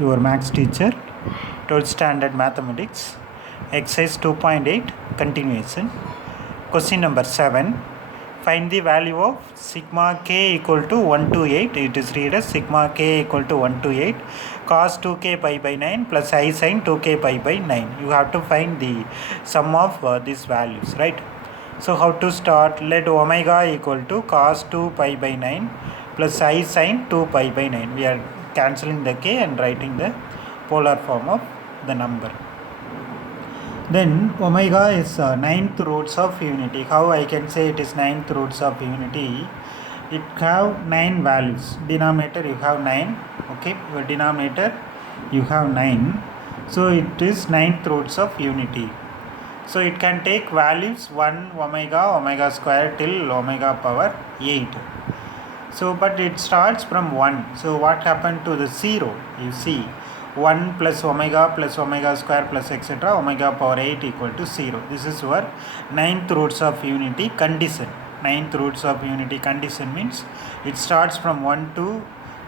your maths teacher, 12th standard mathematics, exercise 2.8 continuation. Question number 7. Find the value of sigma k equal to 1 to 8. It is read as sigma k equal to 1 to 8 cos 2k pi by 9 plus I sin 2k pi by 9. You have to find the sum of these values, right? So how to start? Let omega equal to cos 2 pi by 9 plus I sin 2 pi by 9. We are cancelling the k and writing the polar form of the number. Then omega is ninth roots of unity. How I can say it is ninth roots of unity? It have 9 values. Denominator you have 9. Okay, your denominator you have 9. So it is ninth roots of unity. So it can take values 1 omega square till omega power 8. So but it starts from 1. So what happened to the 0? You see 1 plus omega square plus etc. omega power 8 equal to 0. This is your ninth roots of unity condition. Ninth roots of unity condition means it starts from 1 to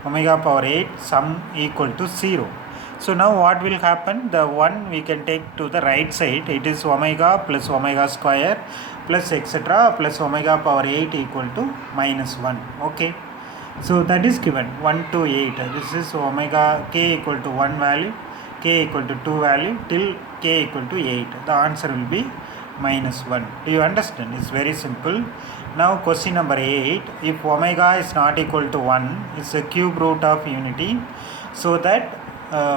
omega power 8 sum equal to 0. So now what will happen? The 1 we can take to the right side. It is omega plus omega square plus etc. plus omega power 8 equal to minus 1. Okay. So that is given 1 to 8. This is omega k equal to 1 value, k equal to 2 value till k equal to 8. The answer will be minus 1. Do you understand? It's very simple. Now question number 8. If omega is not equal to 1, it's a cube root of unity. So that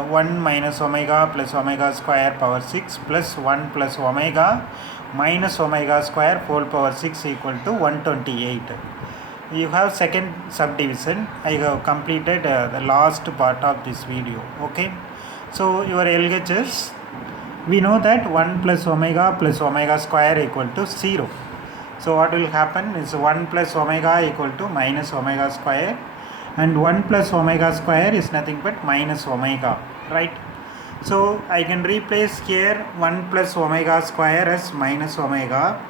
1 minus omega plus omega square power 6 plus 1 plus omega minus omega square whole power 6 equal to 128. You have second subdivision. I have completed the last part of this video. Okay, so your LHS, we know that 1 plus omega square equal to 0. So what will happen is 1 plus omega equal to minus omega square, and 1 plus omega square is nothing but minus omega, right? So I can replace here 1 plus omega square as minus omega.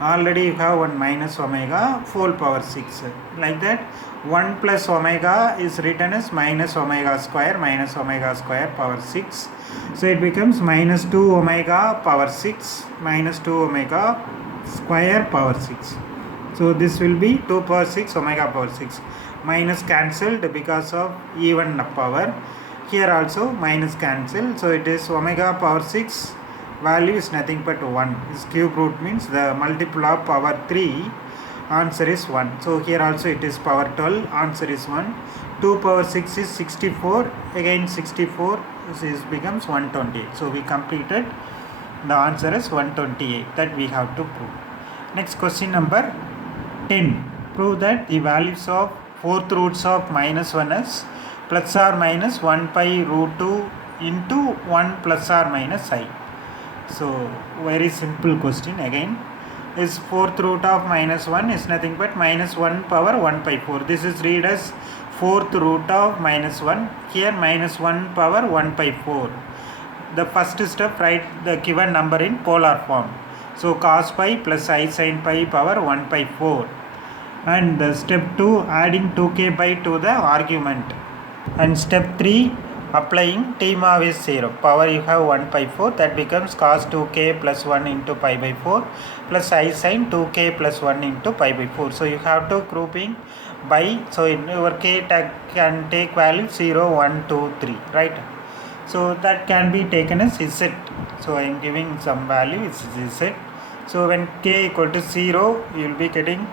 Already you have 1 minus omega whole power 6. Like that 1 plus omega is written as minus omega square power 6. So it becomes minus 2 omega power 6 minus 2 omega square power 6. So this will be 2 power 6 omega power 6. Minus cancelled because of even power. Here also minus cancelled. So it is omega power 6 value is nothing but 1. This cube root means the multiple of power 3. Answer is 1. So here also it is power 12. Answer is 1. 2 power 6 is 64. Again 64 becomes 128. So we completed. The answer is 128. That we have to prove. Next question number 10. Prove that the values of fourth roots of minus 1 is plus or minus 1 pi root 2 into 1 plus or minus I. So very simple question again. Is fourth root of minus 1 is nothing but minus 1 power 1 by 4. This is read as fourth root of minus 1. Here minus 1 power 1 by 4. The first step, write the given number in polar form. So cos pi plus I sin pi power 1 by 4. And the step 2, adding 2k by to the argument. And step 3, applying T Mavis theorem. Power you have 1 by 4, that becomes cos 2k plus 1 into pi by 4 plus I sin 2k plus 1 into pi by 4. So you have to grouping by, so in your k can take value 0, 1, 2, 3, right? So that can be taken as Z. So I am giving some value, it's Z. So when k equal to 0, you will be getting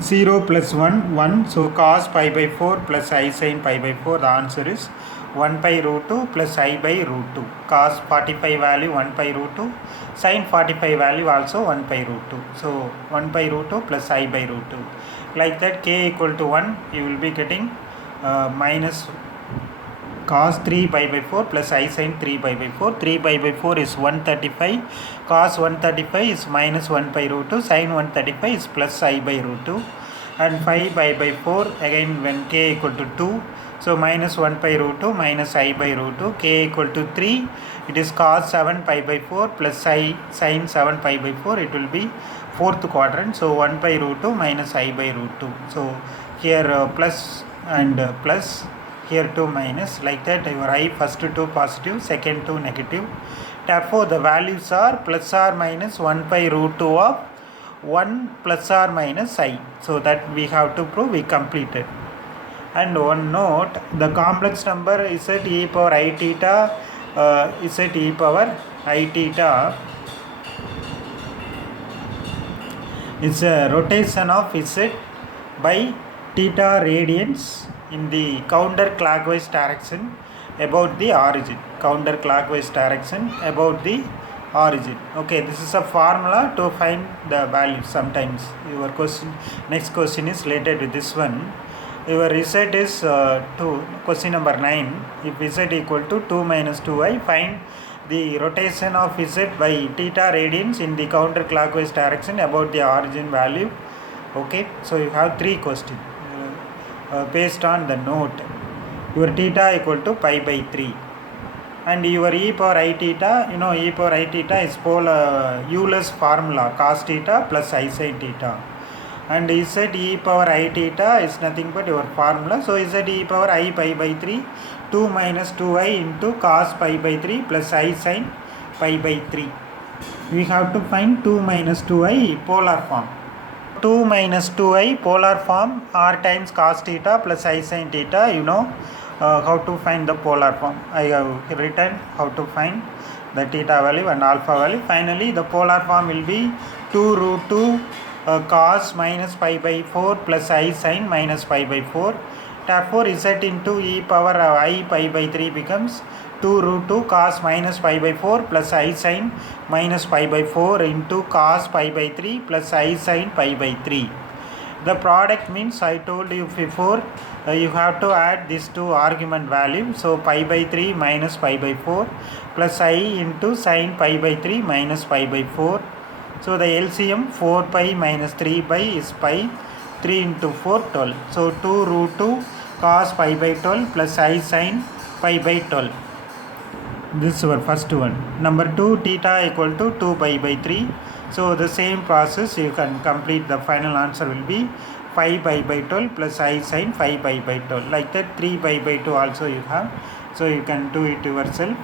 0 plus 1, 1. So cos pi by 4 plus I sin pi by 4. The answer is 1 by root 2 plus I by root 2. Cos 45 value 1 by root 2. Sin 45 value also 1 by root 2. So 1 by root 2 plus I by root 2. Like that k equal to 1, you will be getting minus cos 3 pi by 4 plus I sin 3 pi by 4. 3 pi by 4 is 135. Cos 135 is minus 1 by root 2. Sin 135 is plus I by root 2. And 5 pi by 4 again when k equal to 2. So minus 1 by root 2 minus I by root 2. K equal to 3. It is cos 7 pi by 4 plus I sin 7 pi by 4. It will be fourth quadrant. So 1 by root 2 minus I by root 2. So here plus and plus. here 2 minus, like that your I first 2 positive, second 2 negative. Therefore the values are plus or minus 1 by root 2 of 1 plus or minus I. So that we have to prove, we completed. And one note, the complex number is at e power I theta, is at e power I theta. It's a rotation of z by theta radians in the counterclockwise direction about the origin. Counterclockwise direction about the origin. Okay, this is a formula to find the value. Sometimes your question, next question is related to this one. Your z is 2, question number 9. If z equal to 2 minus 2i, find the rotation of z by theta radians in the counterclockwise direction about the origin value. Okay, so you have 3 questions based on the note. Your theta equal to pi by 3. And your e power I theta, e power I theta is Euler's formula, cos theta plus I sin theta. And z e power I theta is nothing but your formula. So z e power I pi by 3, 2 minus 2i into cos pi by 3 plus I sin pi by 3. We have to find 2 minus 2i polar form. 2 minus 2i polar form r times cos theta plus I sin theta, how to find the polar form. I have written how to find the theta value and alpha value. Finally, the polar form will be 2 root 2 cos minus pi by 4 plus I sin minus pi by 4. Therefore, z into e power I pi by 3 becomes 2 root 2 cos minus pi by 4 plus I sin minus pi by 4 into cos pi by 3 plus I sin pi by 3. The product means, I told you before, you have to add these two argument values. So pi by 3 minus pi by 4 plus I into sin pi by 3 minus pi by 4. So the LCM 4 pi minus 3 pi is pi, 3 into 4 12. So 2 root 2 cos pi by 12 plus I sin pi by 12. This is our first one. Number 2, theta equal to 2 pi by 3. So the same process you can complete. The final answer will be 5 pi by 12 plus I sin 5 pi by 12. Like that 3 pi by 2 also you have. So you can do it yourself.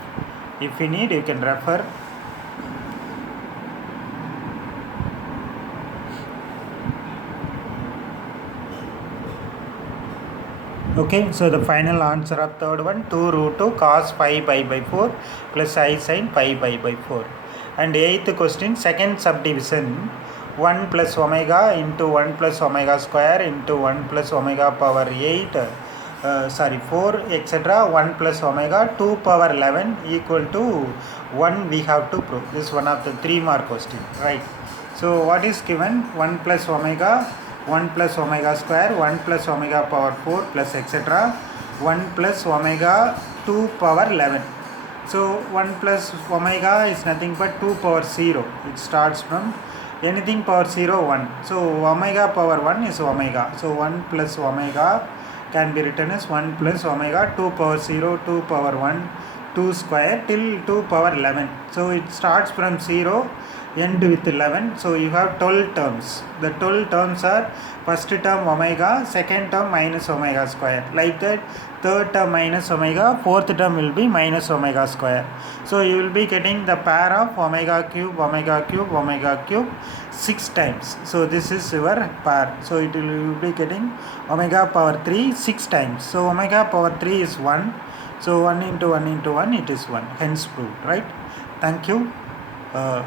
If you need, you can refer. Okay, so the final answer of third one, 2 root 2 cos pi pi by 4 plus I sin pi pi by 4. And 8th question, second subdivision, 1 plus omega into 1 plus omega square into 1 plus omega power 4 etc. 1 plus omega 2 power 11 equal to 1 we have to prove. This is one of the 3 mark question, right? So what is given? 1 plus omega, 1 plus omega square, 1 plus omega power 4 plus etc. 1 plus omega 2 power 11. So 1 plus omega is nothing but 2 power 0. It starts from anything power 0, 1. So omega power 1 is omega. So 1 plus omega can be written as 1 plus omega 2 power 0, 2 power 1, 2 square till 2 power 11. So it starts from 0, end with 11. So you have 12 terms. The 12 terms are first term omega, second term minus omega square. Like that, third term minus omega, fourth term will be minus omega square. So you will be getting the pair of omega cube, 6 times. So this is your pair. So it will be getting omega power 3 6 times. So omega power 3 is 1. So 1 into 1 into 1, it is 1. Hence proved, right? Thank you.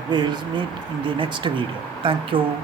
We will meet in the next video. Thank you.